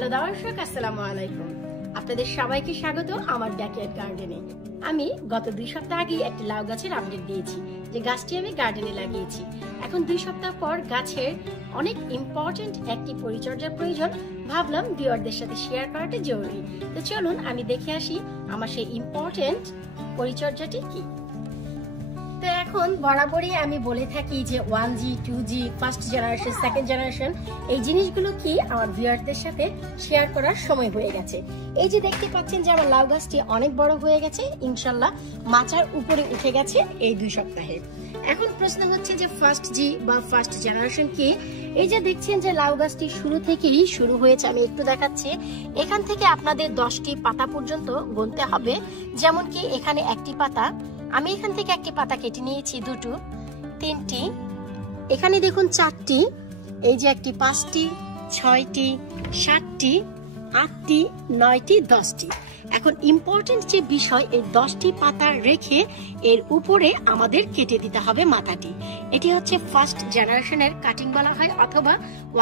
Hello দর্শক, আসসালামু আলাইকুম। আপনাদের সবাইকে স্বাগত আমার ব্যাকইয়ার্ড গার্ডেনে। আমি গত 2 সপ্তাহ আগে একটি লাউ গাছের আপডেট দিয়েছি যে গাছটি আমি গার্ডেনে লাগিয়েছি। এখন 2 সপ্তাহ পর গাছের অনেক ইম্পর্টেন্ট একটি পরিচর্যার প্রয়োজন, ভাবলাম ভিউয়ারদের সাথে শেয়ার করাটা জরুরি। তো চলুন আমি দেখে আসি আমার সেই ইম্পর্টেন্ট পরিচর্যাটি কি। তো এখন বরাবরই আমি বলে থাকি যে 1G 2G first generation second generation এই জিনিসগুলো কি আমার ভিউয়ারদের সাথে শেয়ার করার সময় হয়ে গেছে। এই যে দেখতে পাচ্ছেন যে আমার লাউ গাছটি অনেক বড় হয়ে গেছে, ইনশাল্লাহ মাচার উপরে উঠে গেছে এই 2 সপ্তাহে। এখন প্রশ্ন হচ্ছে যে ফার্স্ট জি বা ফার্স্ট জেনারেশন কি। এই যে দেখছেন যে লাউ গাছটি শুরু থেকেই শুরু হয়েছে, আমি একটু দেখাচ্ছি। এখান থেকে আপনাদের 10টি পাতা পর্যন্ত গুনতে হবে। যেমন কি এখানে একটি পাতা, আমি এখান থেকে একটি পাতা কেটে নিয়েছি, 2টো 3টি, এখানে দেখুন 4টি, এই যে একটি 5টি 6টি 7টি 8টি 9টি 10টি। এখন ইম্পর্টেন্ট যে বিষয়, এই 10টি পাতা রেখে এর উপরে আমাদের কেটে দিতে হবে মাথাটি। এটি হচ্ছে ফার্স্ট জেনারেশনের কাটিং বলা হয় অথবা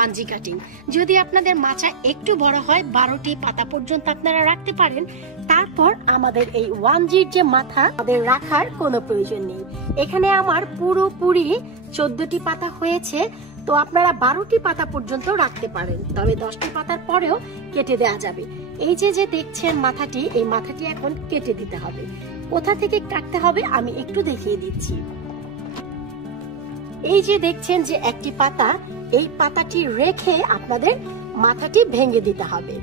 1G কাটিং। যদি আপনাদের মাচা একটু বড় হয় 12টি পাতা পর্যন্ত আপনারা রাখতে পারেন। তারপর আমাদের এই 1Gর যে মাথা আমাদের রাখার কোনো প্রয়োজন নেই। এখানে আমার পুরোপুরি 14টি পাতা হয়েছে, তো আপনারা 12টি পাতা পর্যন্ত রাখতে পারেন, তবে 10টি পাতার পরেও কেটে দেওয়া যাবে। এই যে দেখছেন মাথাটি, এই মাথাটি এখন কেটে দিতে হবে। কোথা থেকে কাটতে হবে আমি একটু দেখিয়ে দিচ্ছি। এই যে দেখছেন যে একটি পাতা, এই পাতাটি রেখে আপনাদের মাথাটি ভেঙে দিতে হবে।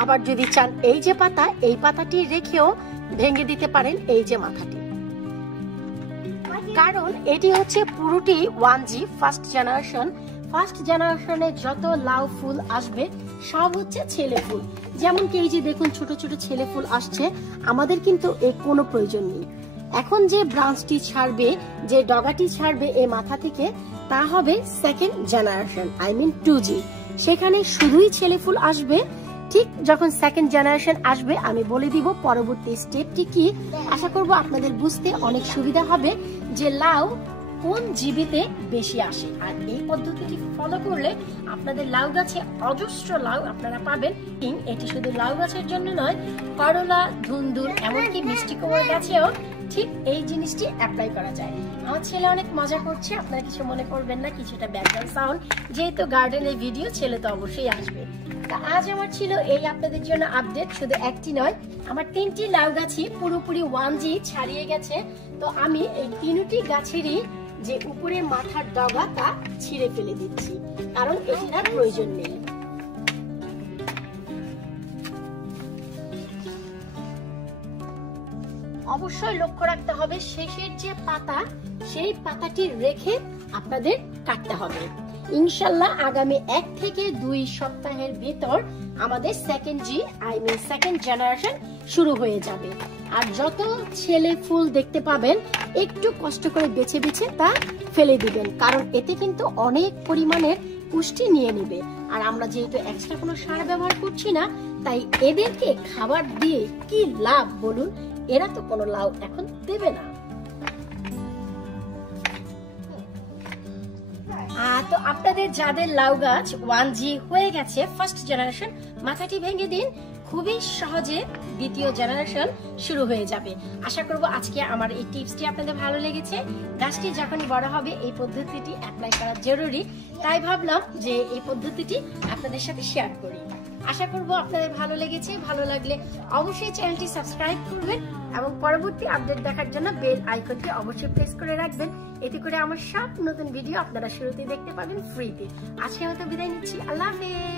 আবার যদি চান এই যে পাতা, এই পাতাটি রেখেও ভেঙে দিতে পারেন এই যে মাথাটি, কারণ এটি হচ্ছে পুরোটি 1G ফার্স্ট জেনারেশন। ফার্স্ট জেনারেশনে যত লাউ ফুল আসবে সব হচ্ছে ছেলে ফুল। যেমন কি এই যে দেখুন ছোট ছোট ছেলে ফুল আসছে, আমাদের কিন্তু এর কোনো প্রয়োজন নেই। এখন যে ব্রাঞ্চটি ছাড়বে, যে ডগাটি ছাড়বে এই মাথা থেকে, তা হবে second generation, I mean 2G। সেখানে শুধুই ছেলে ফুল আসবে। ঠিক যখন সেকেন্ড জেনারেশন আসবে আমি বলে দিব পরবর্তী স্টেপটি কি। আশা করব আপনাদের বুঝতে অনেক সুবিধা হবে যে লাউ কোন জীবিতে বেশি আসে। আর এই পদ্ধতিটি ফলো করলে আপনাদের লাউ গাছে অজস্র লাউ আপনারা পাবেন। এটি শুধু লাউ গাছের জন্য নয়, করলা, ধুন্দুল, এমনকি মিষ্টি কুমড়া গাছেও ঠিক এই জিনিসটি অ্যাপ্লাই করা যায়। আমার ছেলে অনেক মজা করছে, আপনারা কিছু মনে করবেন না, কিছুটা ব্যাকগ্রাউন্ড সাউন্ড, যেহেতু গার্ডেনের ভিডিও, ছেলে তো অবশ্যই আসবে। তা আজ আমার ছিল এই আপনাদের জন্য আপডেট। শুধু একটি নয়, আমার 3টি লাউ গাছই পুরোপুরি 1G ছাড়িয়ে গেছে। তো আমি এই 3টি গাছেরই যে উপরের মাথার ডগা তা ছিঁড়ে ফেলে দিচ্ছি, কারণ এটির আর প্রয়োজন নেই। অবশ্যই লক্ষ্য রাখতে হবে শেষের যে পাতা, সেই পাতাটি রেখে আপনাদের কাটতে হবে। ইনশাল্লাহ আগামী 1 থেকে 2 সপ্তাহের ভিতর আমাদের second G, I mean second generation শুরু হয়ে যাবে। আর যত ছেলে ফুল দেখতে পাবেন একটু কষ্ট করে বেছে বেছে তা ফেলে দিবেন, কারণ এতে কিন্তু অনেক পরিমাণের পুষ্টি নিয়ে নেবে। আর আমরা যেহেতু এক্সট্রা কোনো সার ব্যবহার করছি না, তাই এদেরকে খাবার দিয়ে কি লাভ বলুন? এরা তো কোনো লাউ এখন দেবে না। তো আপনাদের যাদের লাউ গাছ 1G হয়ে গেছে ফার্স্ট জেনারেশন, মাথাটি ভেঙে দিন, খুবই সহজে দ্বিতীয় জেনারেশন শুরু হয়ে যাবে। আশা করব আজকে আমার এই টিপসটি আপনাদের ভালো লেগেছে। গাছটি যখনই বড় হবে এই পদ্ধতিটি অ্যাপ্লাই করা জরুরি, তাই ভাবলাম যে এই পদ্ধতিটি আপনাদের সাথে শেয়ার করি। আশা করব আপনাদের ভালো লেগেছে। ভালো লাগলে অবশ্যই চ্যানেলটি সাবস্ক্রাইব করবেন এবং পরবর্তী আপডেট দেখার জন্য বেল আইকনটি অবশ্যই প্রেস করে রাখবেন। এতে করে আমার সব নতুন ভিডিও আপনারা শুরুতেই দেখতে পাবেন ফ্রিতে। আজকে হয়তো বিদায় নিচ্ছি, আল্লাহ হাফেজ।